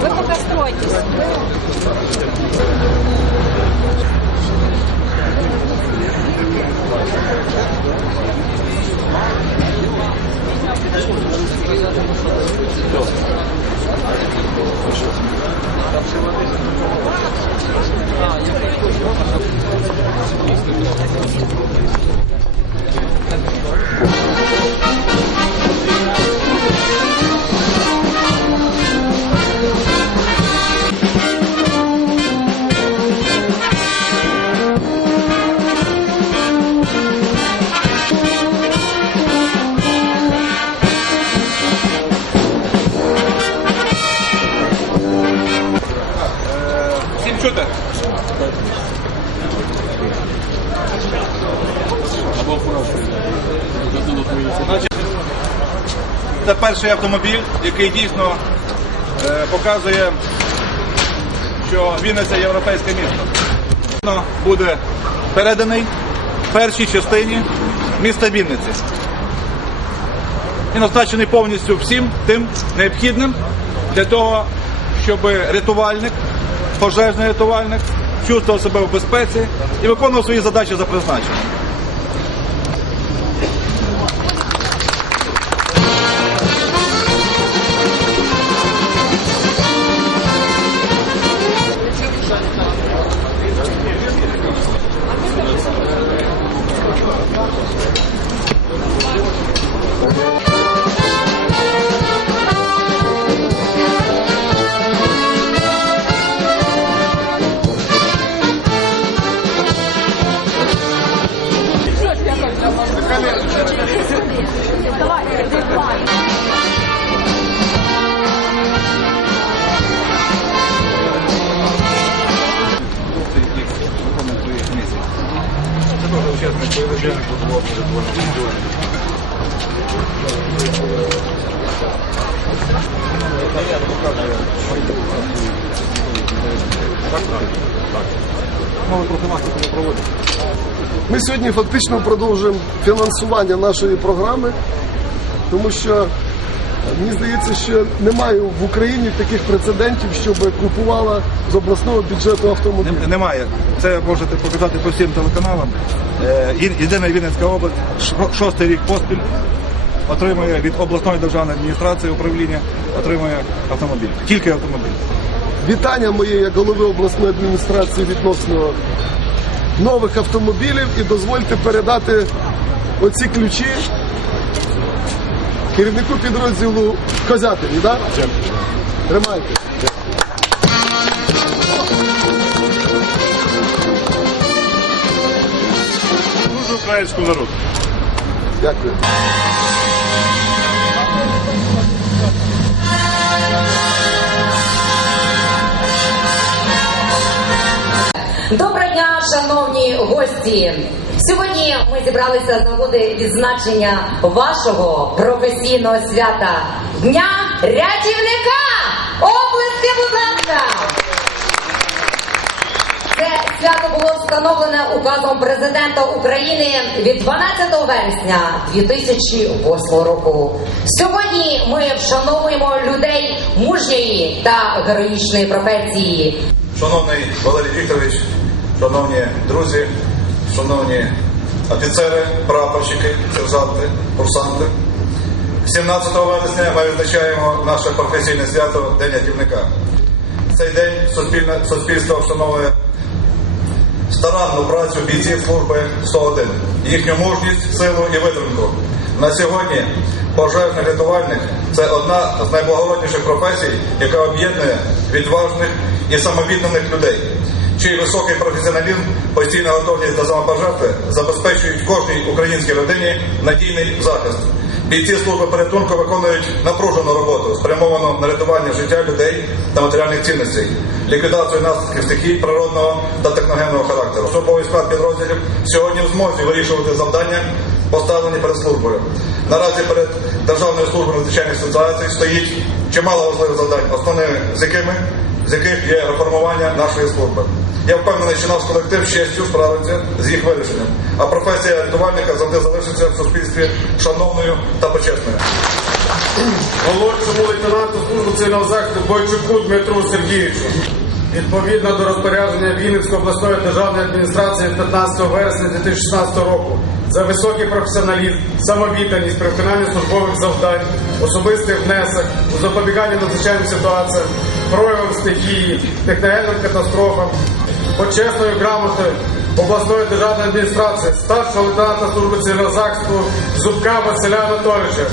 Вы пока стройтесь. Це перший автомобіль, який дійсно е, показує, що Вінниця європейське місто. Він Буде переданий першій частині міста Вінниці. Він оснащений повністю всім тим необхідним для того, щоб рятувальник, пожежний рятувальник чувствував себе в безпеці і виконував свої задачі за призначенням. Ми сьогодні фактично продовжуємо фінансування нашої програми, тому що мені здається, що немає в Україні таких прецедентів, щоб купувала з обласного бюджету автомобіль. Немає. Це можете показати по всім телеканалам. Е, Єдина Вінницька область, шостий рік поспіль, отримує від обласної державної адміністрації управління, отримує автомобіль. Тільки автомобіль. Вітання моє як голови обласної адміністрації відносно нових автомобілів і дозвольте передати оці ключі керівнику підрозділу Козятині. Да? Тримайте. Дуже українському народу. Дякую. Доброго дня, шановні гості. Сьогодні ми зібралися з нагоди відзначення вашого професійного свята Дня рятівника. Області, будь ласка! Це свято було встановлене указом президента України від 12 вересня 2008 року. Сьогодні ми вшановуємо людей мужньої та героїчної професії. Шановний Валерій Вікторович, шановні друзі, шановні офіцери, прапорщики, сержанти, курсанти. 17 вересня ми відзначаємо наше професійне свято День рятівника. Цей день суспільство вшановує старанну працю бійців служби 101, їхню мужність, силу і витримку. На сьогодні пожежний рятувальник це одна з найблагородніших професій, яка об'єднує відважних і самовідданих людей, чий високий професіоналізм, постійна готовність до самопожертви забезпечують кожній українській родині надійний захист. Бійці служби порятунку виконують напружену роботу, спрямовану на рятування життя людей та матеріальних цінностей, ліквідацію наслідків стихій природного та техногенного характеру. особовий склад підрозділів сьогодні в змозі вирішувати завдання, поставлені перед службою. Наразі перед Державною службою надзвичайних ситуацій стоїть чимало важливих завдань, основними з якими з яких є реформування нашої служби. Я впевнений, що наш колектив з справиться з їх вирішенням, а професія рятувальника завжди залишиться в суспільстві шановною та почесною. молодшому лейтенанту служби цивільного захисту Бойчуку Дмитру Сергійовичу. Відповідно до розпорядження Вінницької обласної державної адміністрації 15 вересня 2016 року за високий професіоналізм, самовідданість при виконанні службових завдань, особистий внесок у запобігання надзвичайним ситуаціям, проявам стихії, техногенним катастрофам, почесною грамотою обласної державної адміністрації, старшого лейтенанта служби цивільного Зубка Василя Анатолійовича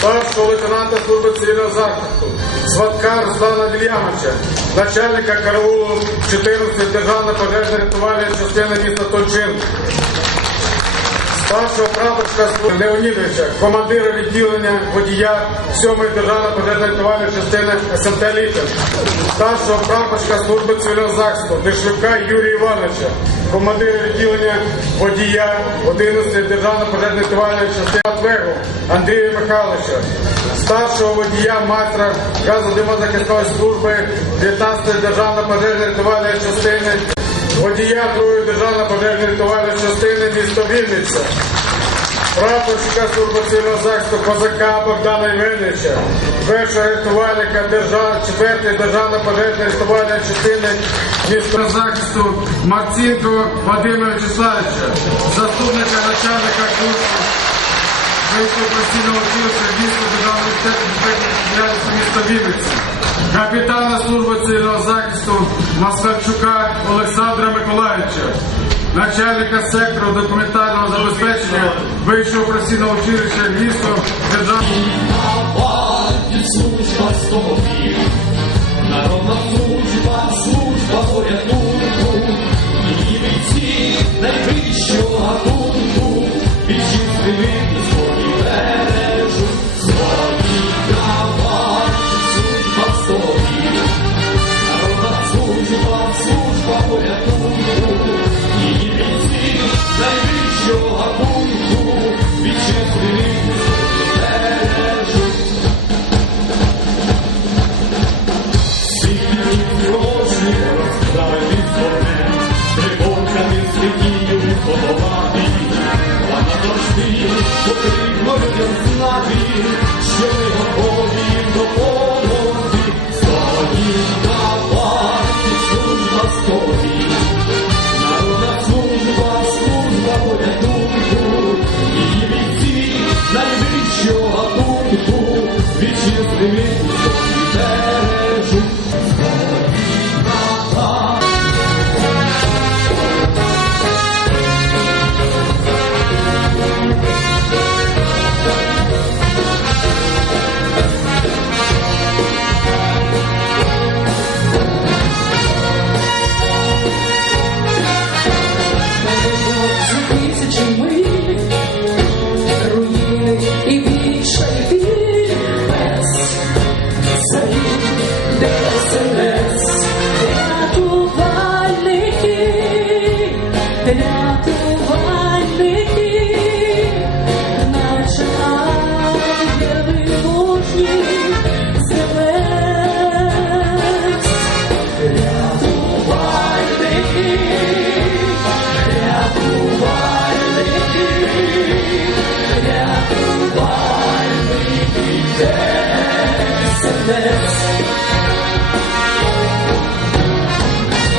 старшого лейтенанта служби цивільного захисту, Сватка Руслана Вільямовича, начальника караулу 14 державної пожежно-рятувальної частини міста Тончин, старшого прапорщика Леонідовича, командира відділення водія 7-ї державної пожежно-рятувальної частини СМТ Літин, старшого прапорщика служби цивільного захисту. Дешлюка Юрія Івановича, командира відділення водія 11-ї державної пожежно-рятувальної частини Атвегу Андрія Михайловича, старшого водія майстра газодимозахисної служби 19-ї державної пожежно-рятувальної частини водія 2-ї державної пожежно-рятувальної частини місто Вінниця, прапорщика служби захисту козака Богдана Євгеновича, першого рятувальника держав... 4-ї державної пожежно-рятувальної частини міста захисту Марцінко Вадима Вячеславовича, заступника начальника курсу Вищого постійного Львівського державного університету безпеки міста Вінниці, цивільного Москальчука Олександра Миколаївича, начальника сектору документального забезпечення Вищого професійного училища Львівського державного Варті служба служба, служба порятунку, і бійці найвищого гатунку, вітчизни day.